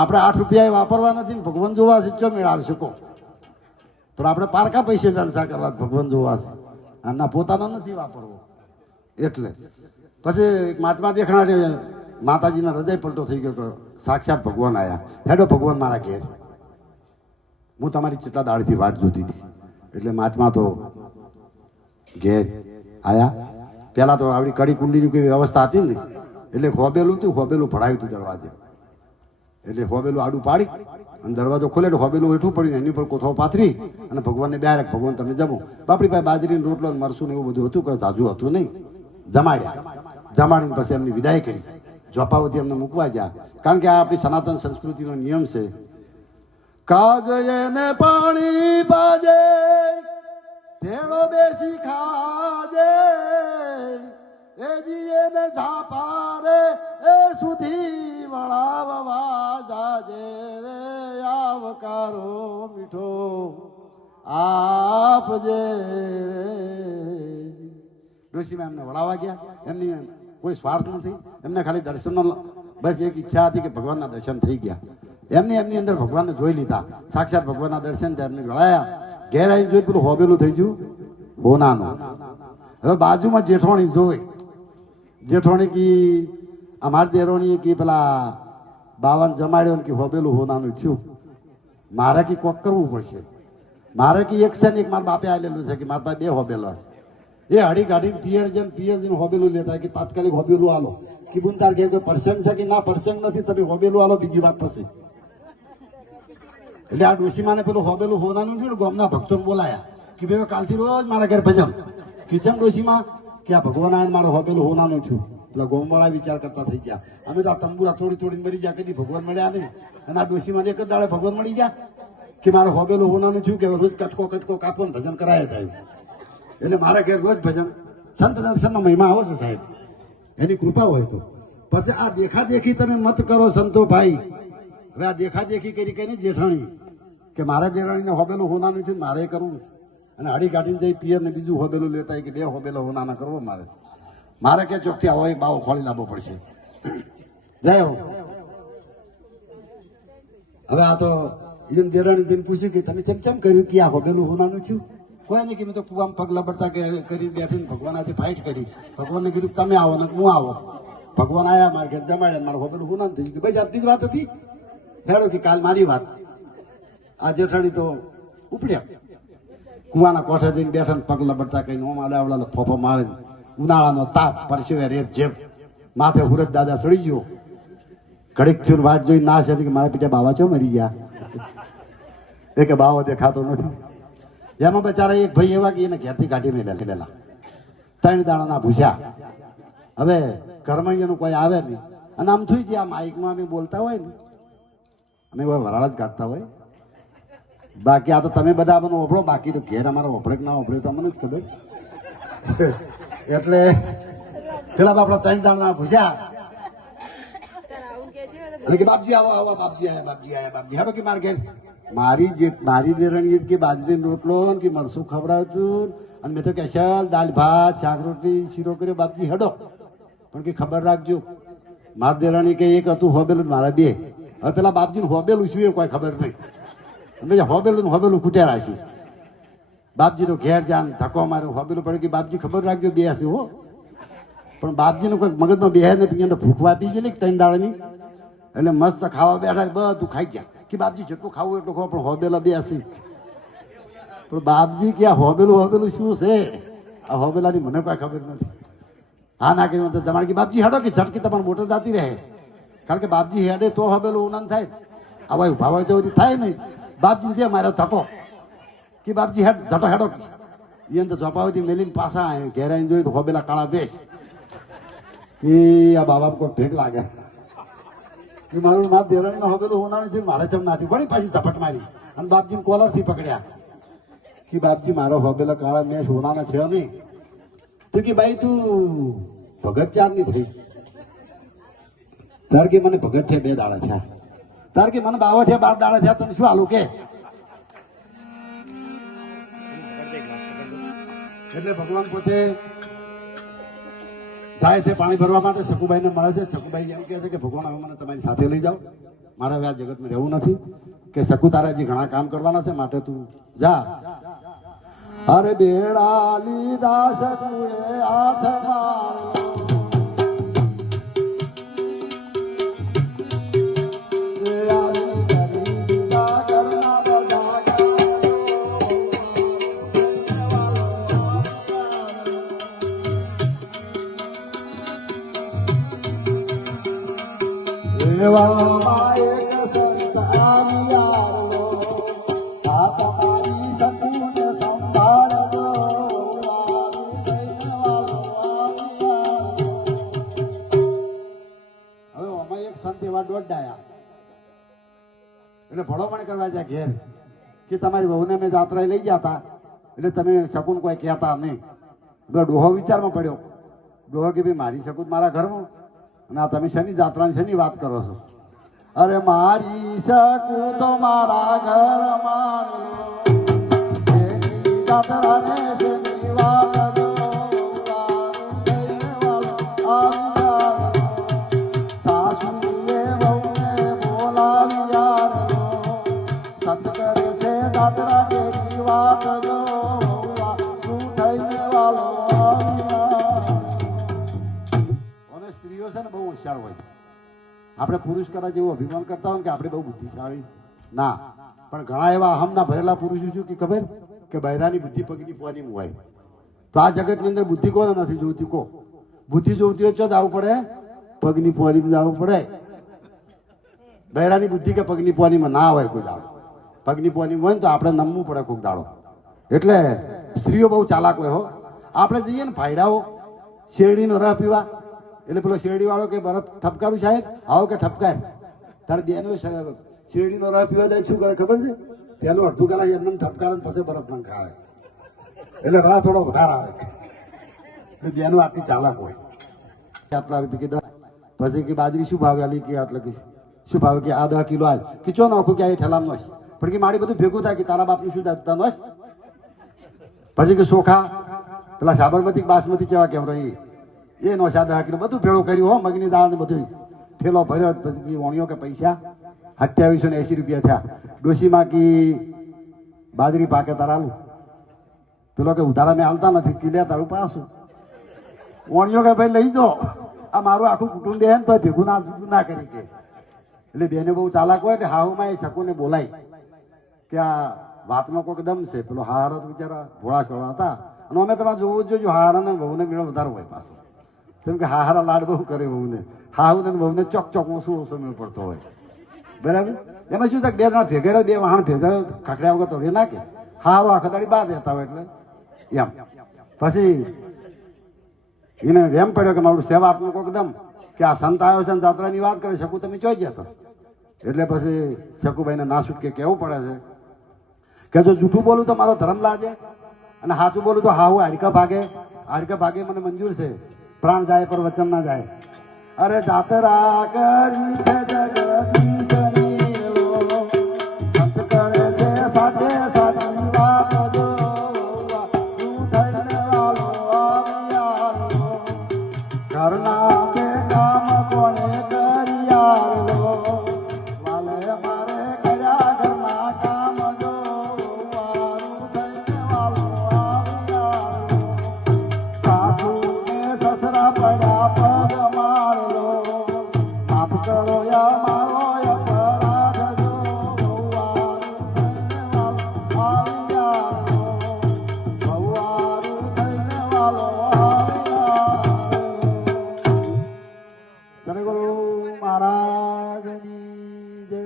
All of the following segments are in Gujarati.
આપણે 8 રૂપિયા વાપરવા નથી ને ભગવાન જોવા છે મેળાવી શકો, પણ આપણે પારકા પૈસે જલસા કરવા ભગવાન જોવા છે, આના પોતાનો નથી વાપરવો. એટલે પછી મહાત્મા દેખાડે, માતાજીના હૃદય પલટો થઈ ગયો કે સાક્ષાત ભગવાન આવ્યા. હેડો ભગવાન મારા ઘેર, હું તમારી કેટલા દાડથી વાટ જોતી હતી. એટલે મહાત્મા તો ઘેર આયા. પેલા તો આવડી કડી કુંડીની કોઈ વ્યવસ્થા હતી ને, એટલે હોબેલું હતું, હોબેલું ભરાયું હતું દરવાજે. એટલે હોબેલું આડું પાડી અને દરવાજો ખોલે એટલે હોબેલું હેઠું પડ્યું, એની ઉપર કોથળો પાથરી અને ભગવાનને ડાયરેક્ટ ભગવાન તમે જમો. બાપડી પાસે બાજરીનો રોટલો મરસું ને એવું બધું હતું, કે જાજુ હતું નહીં. જમાડ્યા, જમાડીને પછી એમની વિદાય કરી. જોપાવતી એમને મૂકવા ગયા, કારણ કે આ આપણી સનાતન સંસ્કૃતિનો નિયમ છે. કાગયે ને પાણી પાજે, ભેળો બેસી ખાજે, એ જીએ ને ઝાપારે એ સુધી વળાવવા જાજે રે, આવકારો મીઠો આપજે રે. ડોશીમાં એમને વળાવવા ગયા. એમની કોઈ સ્વાર્થ નથી, એમને ખાલી દર્શનનો બસ એક ઈચ્છા હતી કે ભગવાનના દર્શન થઈ ગયા. એમની અંદર ભગવાનને જોઈ લીધા, સાક્ષાત ભગવાનના દર્શન થયા, એમને વળાયા. ઘેર આવીને જોઈ પેલું હોબેલું થઈ ગયું હોનાનું. હવે બાજુમાં જેઠોણી જોઈ, જેઠોણી કી અમારી દેરોણી કી પેલા બાવાને જમાડ્યો ને કે હોબેલું હોનાનું થયું, મારે કી કોક કરવું પડશે. મારે કી એક છે ને એક મારા બાપે આવેલું છે કે મારા પાસે 2 હોબેલો. એ હડી કાઢીને પિયર જઈને હોબેલું લેતા કે તાત્કાલિક હોબેલું આલો. કે બુન તાર કે પ્રસંગ છે કે ના પ્રસંગ નથી, તમે હોબેલું આલો, બીજી વાત પછી. એટલે આ ડોશીમાને પેલું હોબેલું હોનાનું છે ને ગામના ભક્તોને બોલાયા કે ભાઈ કાલથી રોજ મારા ઘર ભજન. કિચન ડોશીમાં કે આ ભગવાન આને મારું હોબેલું હોનાનું છું. એટલે ગોમવાળા વિચાર કરતા થઈ ગયા, અમે તો આ તંબુરા તોડીને મરી ગયા, કદી ભગવાન મળ્યા નહીં. અને આ ડોશીમાં એક જ દાડે ભગવાન મળી ગયા કે મારું હોબેલું હોનાનું છું, કે રોજ કટકો કાપો ને ભજન કરાય થાય. એટલે મારા ઘેર રોજ ભજન. સંત દર્શનનો મહિમા આવો છે સાહેબ, એની કૃપા હોય તો. પછી આ દેખાદેખી તમે મત કરો સંતો ભાઈ. હવે આ દેખાદેખી કરી જેઠાણી કે મારા દેરાણીને હોબેલું હોનાનું છે, મારે કરવું છે. અને હડી કાઢીને જઈ પિયર ને બીજું હોબેલું લેતા કે 2 હોબેલા હોનાના કરવો મારે કે ચોકથી આવો એક બાવો ખોળી લાવવો પડશે. જય હો. હવે આ તો દેરાણી જઈને પૂછ્યું કે તમે ચમચમ કર્યું કે આ હોબેલું હોનાનું છું? કોઈ નહીં કે મેં તો કુવામાં પગ લબડતા કરી બેઠીને ભગવાન હાથે ફાઇટ કરી. ભગવાનને કીધું તમે આવો ને હું આવો. ભગવાન આયા, મારે ઘેર જમાડ્યા, મારું હોબેલું હોનાનું થઈ ગયું. ભાઈ આટલી જ વાત હતી. હેડો કે કાલ મારી વાત. આ જેઠાણી તો ઉપડ્યા, કુવાના કોઠે જઈને બેઠા ને પગ લબડતા કઈ ઓમ આડાવડા ફોફો મારે. ઉનાળાનો તાપ, પરસેવે રેપ જેપ, માથે હુરત દાદા સડી ગયો. ઘડીક થયું વાટ જોઈ ના છે કે મારા પીઠે બાવા ચો મરી ગયા. એ કે બાવો દેખાતો નથી. એમાં બચારા એક ભાઈ એવા કે એને ઘેરથી કાઢી મેલેલા 3 દાણાના ભૂસ્યા. હવે ઘરમાં એનું કોઈ આવે નહીં. અને આમ થયું છે આ માઇકમાં અમે બોલતા હોય ને, અમે વરાળ જ કાઢતા હોય. બાકી આ તો તમે બધા મને ઓપડો, બાકી તો ઘેર અમારે ઓપડે કે ના ઓપડે તો અમને જ ખબર. એટલે પેલા આપડા 3 દાણા ભૂસ્યા અને કે બાપજી આવો આવો, બાપજી આયા હેડો કે મારે ઘેર. મારી દેરણી કે બાજરીનો રોટલો કે મરસું ખવડાવતું, અને મેં તો કે ચાલ દાલ ભાત શાક રોટલી શીરો કર્યો, બાપજી હેડો. પણ કે ખબર રાખજો, મારી દેરાણી કે એક હતું હોબેલું, મારા 2. હવે પેલા બાપજીને હોબેલું શું એ કોઈ ખબર નહીં. અમે હોબેલું ખૂટ્યા રાખ્યું. બાપજી તો ઘેર જાન ધક્કો માર્યો, હોબેલું પડે કે બાપજી ખબર રાખજો 2 હશે હો. પણ બાપજીને કોઈ મગજમાં બેહે ને તો ભૂખ વાપી ગઈ ને 3 દાડાની. એટલે મસ્ત ખાવા બેઠા, બધું ખાઈ ગયા કે બાપજી જેટલું ખાવું એટલું ખાવ, પણ હોબેલા 2 હશે. પણ બાપજી કે આ હોબેલું શું છે? આ હોબેલાની મને કોઈ ખબર નથી. હા ના કર્યું તો જમાડ કે બાપજી હેડો કે ઝટકી તમારે મોટર જાતી રહે. કારણ કે બાપજી હેડે તો હોબેલું ઉનાન થાય. આવા ઉભા હોય તો થાય નહીં. બાપજીને જે માર્યો ધક્કો કે બાપજી હેડ ઝટો હેડો. એને તો ઝપાવતી મેલીને પાછા ઘેર આવીને જોયું તો હોબેલા કાળા બેસ કે આ બાબા કોઈ ભેગ લાગે કે મારું મારા દેરાણીનો હોબેલું હોનાનું છે, મારે ચમ નાથી વળી પાછી ઝપટ મારી અને બાપજીને કોલરથી પકડ્યા કે બાપજી મારો હોબેલો કાળા મેં હોનાના છે નહીં. તો કે ભાઈ તું ભગત 4 ની થઈ? તાર કે મને ભગત છે 2 દાડા થયા. તાર કે મને બાવા છે 12 દાડા થયા. તને શું હાલું કે? એટલે ભગવાન પોતે જાય છે પાણી ભરવા માટે. સકુબાઈને મળે છે. સકુબાઈ એમ કહે છે કે ભગવાન હવે મને તમારી સાથે લઈ જાઓ. મારે હવે આ જગતમાં રહેવું નથી કે શકું તારે હજી ઘણા કામ કરવાના છે માટે તું જા. અરે બેડા લીધા શકુએ હાથ માર્યો એવામાં એક સંત આવ્યાલો આ તમારી શકુને સંભાળજો. હવે આમાં એક સંત એવા દોડાયા એટલે ભળોમણ કરવા જાય ઘેર કે તમારી વહુને મેં જાત્રાએ લઈ ગયા હતા એટલે તમે શકુન કોઈ કહેતા નહીં. ડોહો વિચારમાં પડ્યો. ડોહો કે ભાઈ મારી શકુન મારા ઘરમાં અને આ તમે શેની જાત્રાની શેની વાત કરો છો? અરે મારી શકું તો મારા ઘરમાં જાત્રાને શેની વાત સાસુએ વહુને બોલાવી સત કરે છે જાત્રા કેની વાત જો તું થઈને વાલો સ્ત્રીઓ છે ને બહુ હોશિયાર હોય. આપણે પુરુષ કરા જેવું અભિમાન કરતા હોય કે આપણે બહુ બુદ્ધિશાળી ના, પણ ઘણા એવા અહમના ભરેલા પુરુષો શું કે ખબર કે બૈરાની બુદ્ધિ પગની પોની હોય. તો આ જગતની અંદર બુદ્ધિ કોને નથી જોઈતી? કો બુદ્ધિ જોઈતી હોય તો જવું પડે પગની પોની જવું પડે. બૈરાની બુદ્ધિ કે પગની પોનીમાં ના હોય કોઈ દાડો. પગની પોનીમાં હોય ને તો આપણે નમવું પડે કોઈક દાડો. એટલે સ્ત્રીઓ બહુ ચાલાક હોય હો. આપણે જઈએ ને ફાયડાઓ શેરડીનો રસ પીવા એટલે પેલો શેરડી વાળો કે બરફ ઠપકારું સાહેબ આવો કે ઠપકાર તારે બેનો શેરડીનો રસ પીવા જાય શું કરે ખબર છે? પેલું અડધું કલાક એમને ઠપકાર પછી બરફ પણ ખાવે એટલે રસ થોડો વધારે આવે. એટલે બેનો આટલી ચાલાક હોય. આટલા રૂપિયા કીધા પછી કે બાજરી શું ભાવે આલી કે આટલે કે શું ભાવે કે આ 10 કિલો હાલ કે ચો નાખું કે આ ઠેલામાં નસ પણ કે મારી બધું ભેગું થાય કે તારા બાપનું શું જાતતા નસ. પછી કે ચોખા પેલા સાબરમતી બાસમતી ચેવા કેમ રહી એ નો 10 કિલો બધું ભેળું કર્યું હો. મગની દાળ ને બધું ઠેલો ભર્યો. પછી વણ્યો કે પૈસા 2780 રૂપિયા થયા. ડોશીમાં કી બાજરી પાકે તારાલું પેલો કે ઉધારા મેં હાલતા નથી કિલે તારું પાછું વણ્યો કે ભાઈ લઈ જાઓ આ મારું આખું કુટુંબ બે ને તો ભેગું ના જુદું ના કરી કે. એટલે બેને બહુ ચાલાક હોય એટલે હાહુમાં એ શકુને બોલાય કે આ વાતમાં કોઈક દમ છે. પેલો હારો તો બિચારા ભોળા છોડા હતા અને અમે તમારે જોવું જ જોજો હારા ને બહુને મેળો વધારે હોય પાછો. કેમ કે હારા લાડ બહુ કરે બહુને. હાહુ ને બહુને ચોક ચોક ઓછો મેળ પડતો હોય. બરાબર એમાં શું થાય બે જણા ભેગા બે વાહણ ભેગા ખકડ્યા વગર તો રે નાખે. હારો આખા દાડી બહાર રહેતા હોય એટલે એમ. પછી એને વેમ પડ્યો કે મારું સેવાત્મક એકદમ કે આ સંત આવ્યો છે જાત્રાની વાત કરે શકું તમે ચોઈ ગયા તો. એટલે પછી શકુભાઈને ના છૂટકે કહેવું પડે છે કે જો જૂઠું બોલું તો મારો ધર્મ લાગે અને સાચું બોલું તો હાહુ હાડકા ભાગે. હાડકા ભાગે મને મંજૂર છે. પ્રાણ જાય પર વચન ના જાય. અરે જાત્રા કરી છે જગદીશની સંત કરે છે સાચે સાચી વાત જો તું થઈને વાલો આવ્યાલો ઘરના તે કામ કોણે કર્યાલો વાલે મારે કર્યા ઘરના કામ જો વારું થઈને વાલો આવ્યાલો સાસુ ને સસરા પડ્યા પગ મારલો માફ કરો યા મારો અપરાધ જો વારું થઈને વાલો આવ્યાલો વારું થઈને વાલો મહારાજની જય.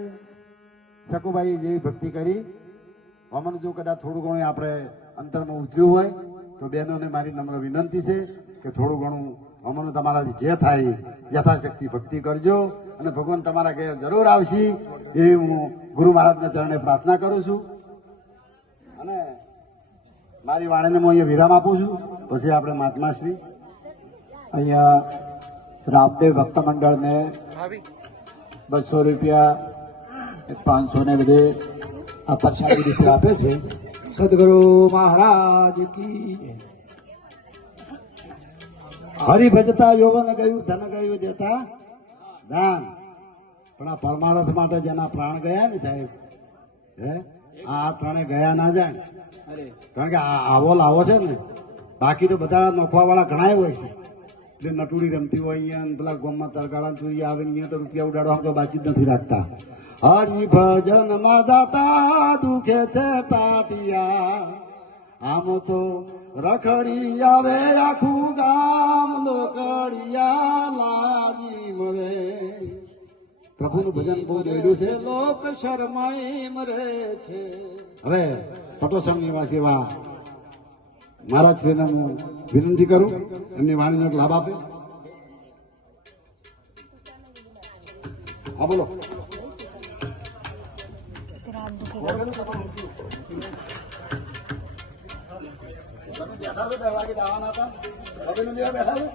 શકુભાઈ જેવી ભક્તિ કરી. અમને જો કદાચ થોડું ઘણું આપણે અંતરમાં ઉતર્યું હોય તો બહેનોને મારી નમ્ર વિનંતી છે કે થોડું ઘણું અમને તમારાથી જે થાય યથાશક્તિ ભક્તિ કરજો અને ભગવાન તમારા ઘેર જરૂર આવશે એવી હું ગુરુ મહારાજના ચરણે પ્રાર્થના કરું છું. અને મારી વાણીને હું અહીંયા વિરામ આપું છું. પછી આપણે મહાત્માશ્રી અહીંયા રામદેવ ભક્ત મંડળને 200 રૂપિયા 500 ને બધે આ પ્રસાદી રીતે આપે છે. સદગુરુ મહારાજ કી જય. હરિભજતા યોગન ગયું ધન ગયું દેતા દાન. પણ આ પરમારથ માટે જેના પ્રાણ ગયા ને સાહેબ, હે આ ત્રણે ગયા ના જાય. અરે કારણ કે આવો લાવો છે ને, બાકી તો બધા નોખવા વાળા ઘણા હોય છે. એટલે નટુડી રમતી હોય અહીંયા અને પેલા ગોમમાં તરગાળા ચોરી આવે ને અહીંયા તો રૂપિયા ઉડાડવા તો બાજી જ નથી રાખતા. હરિ ભજન માં જાતા દુખે છે તાટિયા, આમ તો રખડી આવે આખું ગામ, લોકડિયા લાગી મરે. પ્રભુનું ભજન બહુ જોયેલું છે. લોક શરમાઈ મરે છે. હવે પટોસણ નિવાસી એવા મહારાજ શ્રીને હું વિનંતી કરું, એમની વાણીનો એક લાભ આપે. હા બોલો. બેઠા છો 10 વાગે આવવાના હતા, હવે બેઠા છો.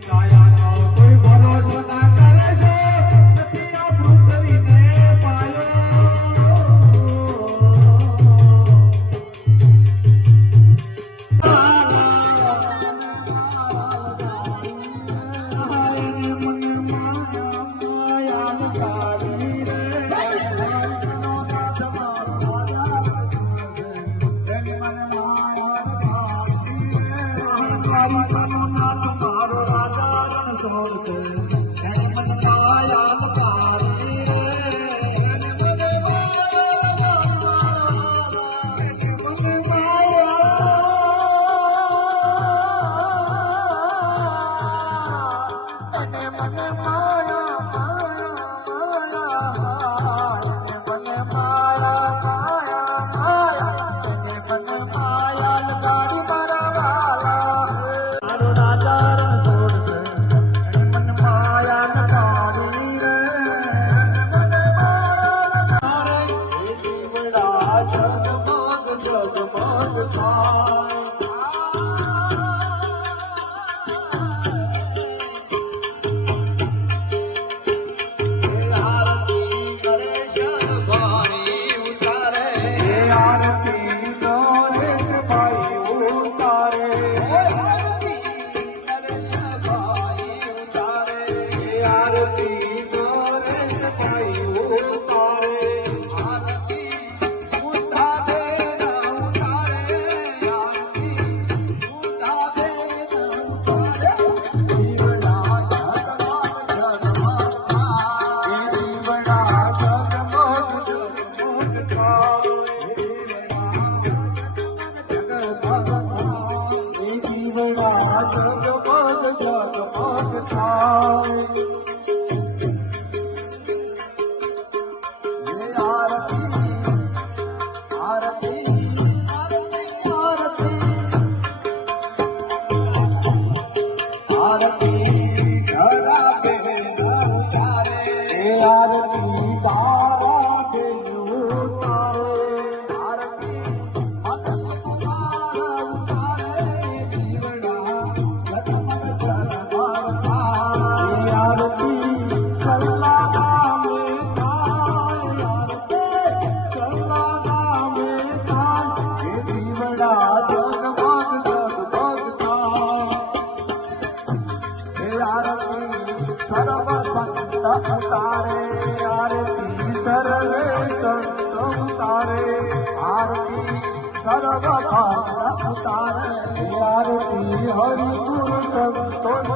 કાયાનો કોઈ ભરોસો ના કરે છે નથી આબરૂ કરીને મારો રાજા રણ છોડશે એની મન માયા પાડી રે उतारे आरती सर्वे संत उतारे आरती सर्व उतारे आरती हरि गुरु संतोष